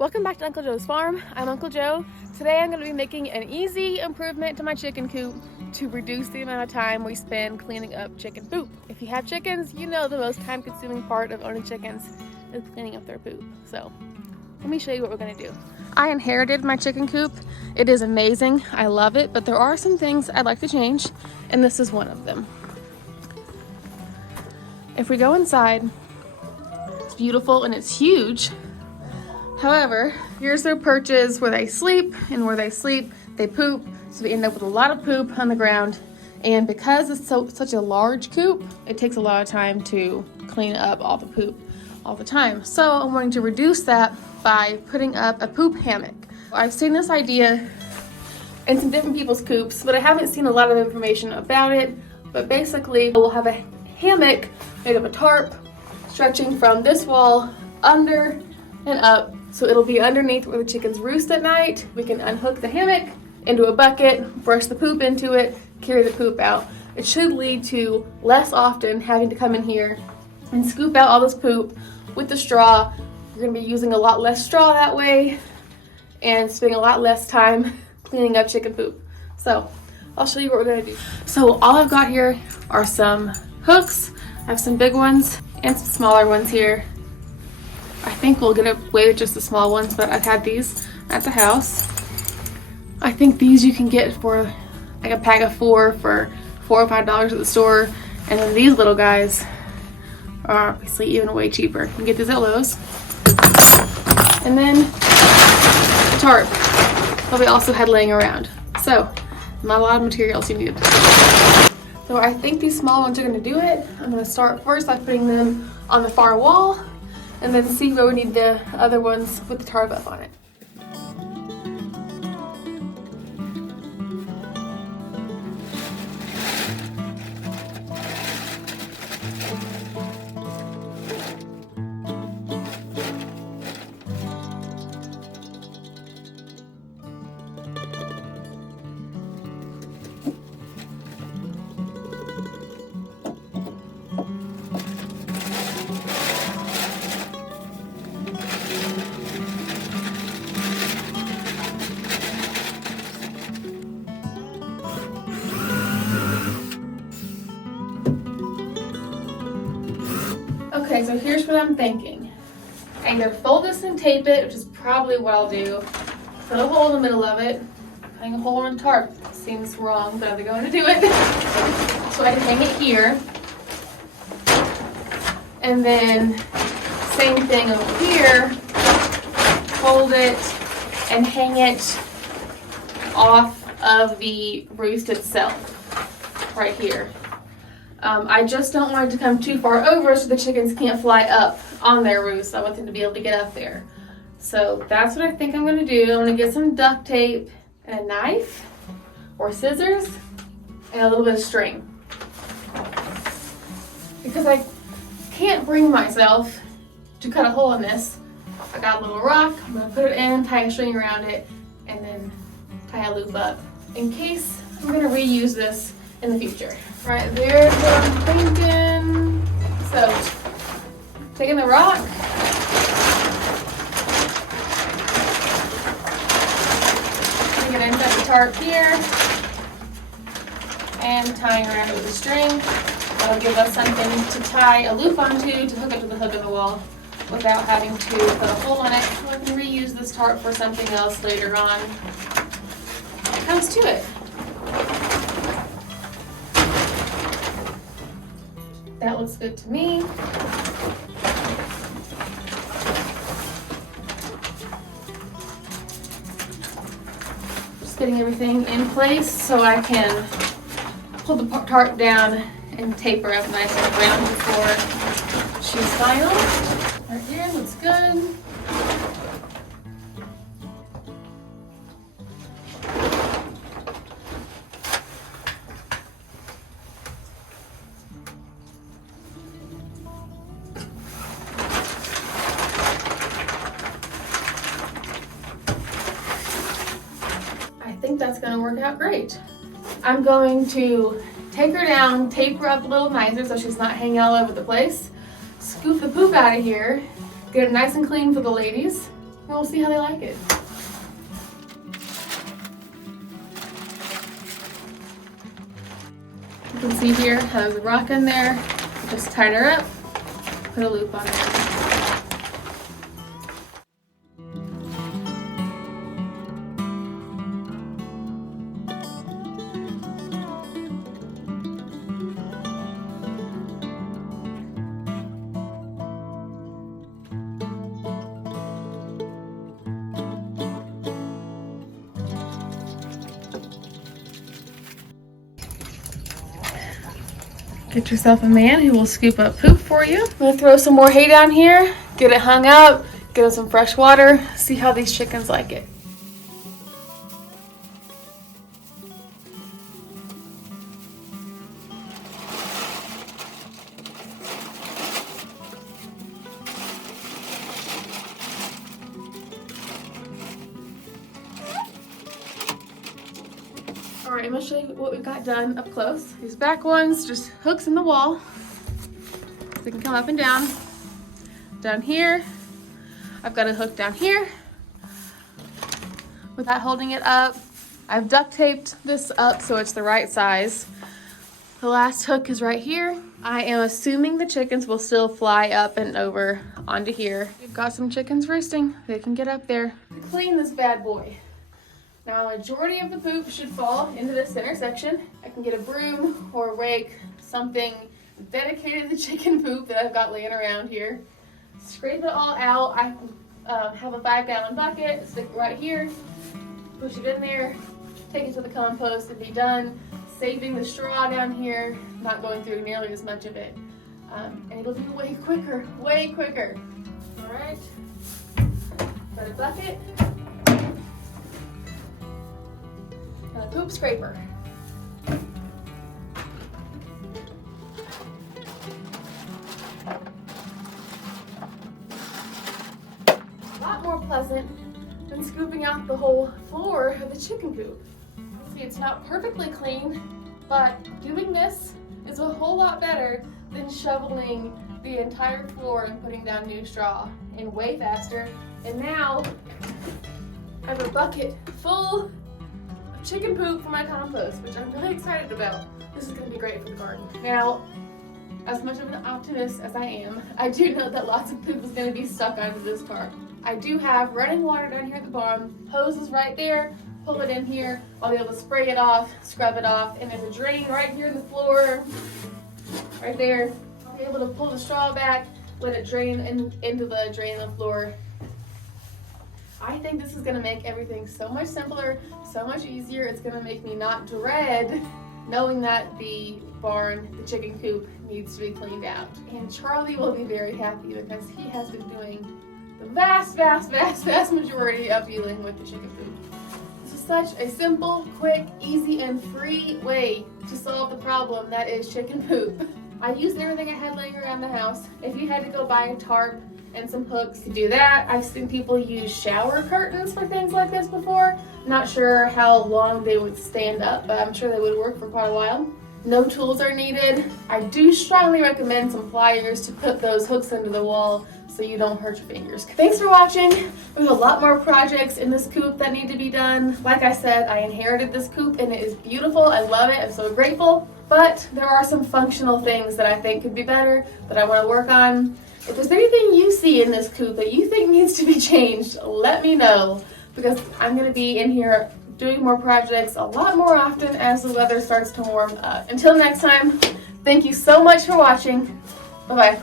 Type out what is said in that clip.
Welcome back to Uncle Joe's Farm. I'm Uncle Joe. Today I'm going to be making an easy improvement to my chicken coop to reduce the amount of time we spend cleaning up chicken poop. If you have chickens, you know the most time-consuming part of owning chickens is cleaning up their poop. So let me show you what we're going to do. I inherited my chicken coop. It is amazing. I love it, but there are some things I'd like to change, and this is one of them. If we go inside, it's beautiful and it's huge. However, here's their perches where they sleep, and where they sleep, they poop. So we end up with a lot of poop on the ground. And because it's such a large coop, it takes a lot of time to clean up all the poop all the time. So I'm wanting to reduce that by putting up a poop hammock. I've seen this idea in some different people's coops, but I haven't seen a lot of information about it. But basically, we'll have a hammock made of a tarp stretching from this wall under and up. So it'll be underneath where the chickens roost at night. We can unhook the hammock into a bucket, brush the poop into it, carry the poop out. It should lead to less often having to come in here and scoop out all this poop with the straw. You're gonna be using a lot less straw that way and spending a lot less time cleaning up chicken poop. So I'll show you what we're gonna do. So all I've got here are some hooks. I have some big ones and some smaller ones here. I think we'll get away with just the small ones, but I've had these at the house. I think these you can get for like a pack of 4 for $4 or $5 at the store. And then these little guys are obviously even way cheaper. You can get these at Lowe's. And then tarp that we also had laying around. So not a lot of materials you need. So I think these small ones are gonna do it. I'm gonna start first by putting them on the far wall, and then see where we need the other ones with the tarp up on it. Okay, so here's what I'm thinking. I either fold this and tape it, which is probably what I'll do. Put a hole in the middle of it. Putting a hole in the tarp seems wrong, but I'm going to do it. So I can hang it here. And then same thing over here. Fold it and hang it off of the roost itself, right here. I just don't want it to come too far over so the chickens can't fly up on their roost. I want them to be able to get up there. So that's what I think I'm gonna do. I'm gonna get some duct tape and a knife or scissors and a little bit of string. Because I can't bring myself to cut a hole in this. I got a little rock, I'm gonna put it in, tie a string around it, and then tie a loop up in case I'm gonna reuse this in the future. Right there's what I'm thinking. So, taking the rock, putting it inside the tarp here, and tying around it with a string. That'll give us something to tie a loop onto to hook up to the hook of the wall without having to put a hole in it. We can reuse this tarp for something else later on. It comes to it. That looks good to me. Just getting everything in place so I can pull the tarp down and taper up nice and round before she's final. Right here, looks good. I think that's gonna work out great. I'm going to take her down, tape her up a little nicer so she's not hanging all over the place, scoop the poop out of here, get it nice and clean for the ladies, we'll see how they like it. You can see here how there's a rock in there. Just tighten her up, put a loop on it. Get yourself a man who will scoop up poop for you. I'm gonna throw some more hay down here, get it hung up, get them some fresh water, see how these chickens like it. All right, I'm gonna show you what we've got done up close. These back ones, just hooks in the wall. So they can come up and down. Down here, I've got a hook down here. Without holding it up, I've duct taped this up so it's the right size. The last hook is right here. I am assuming the chickens will still fly up and over onto here. We've got some chickens roosting. They can get up there. Clean this bad boy. Now, a majority of the poop should fall into this center section. I can get a broom or a rake, something dedicated to chicken poop that I've got laying around here. Scrape it all out. I have a 5-gallon bucket, stick it right here, push it in there, take it to the compost and be done. Saving the straw down here, not going through nearly as much of it. And it'll be way quicker, way quicker. All right, got a bucket. And a poop scraper. A lot more pleasant than scooping out the whole floor of the chicken coop. See, it's not perfectly clean, but doing this is a whole lot better than shoveling the entire floor and putting down new straw, and way faster. And now I have a bucket full chicken poop for my compost, which I'm really excited about. This is going to be great for the garden. Now, as much of an optimist as I am, I do know that lots of poop is going to be stuck onto this part. I do have running water down here at the bottom, hose is right there, pull it in here, I'll be able to spray it off, scrub it off, and there's a drain right here in the floor, right there. I'll be able to pull the straw back, let it drain into the drain on the floor. I think this is going to make everything so much simpler, so much easier. It's going to make me not dread knowing that the barn, the chicken coop, needs to be cleaned out. And Charlie will be very happy because he has been doing the vast majority of dealing with the chicken coop. This is such a simple, quick, easy, and free way to solve the problem that is chicken poop. I used everything I had laying around the house. If you had to go buy a tarp and some hooks to do that, I've seen people use shower curtains for things like this before. Not sure how long they would stand up, but I'm sure they would work for quite a while. No tools are needed. I do strongly recommend some pliers to put those hooks into the wall so you don't hurt your fingers. Thanks for watching. There's a lot more projects in this coop that need to be done. Like I said, I inherited this coop and it is beautiful. I love it. I'm so grateful. But there are some functional things that I think could be better that I want to work on. If there's anything you see in this coop that you think needs to be changed, let me know, because I'm going to be in here doing more projects a lot more often as the weather starts to warm up. Until next time, thank you so much for watching. Bye-bye.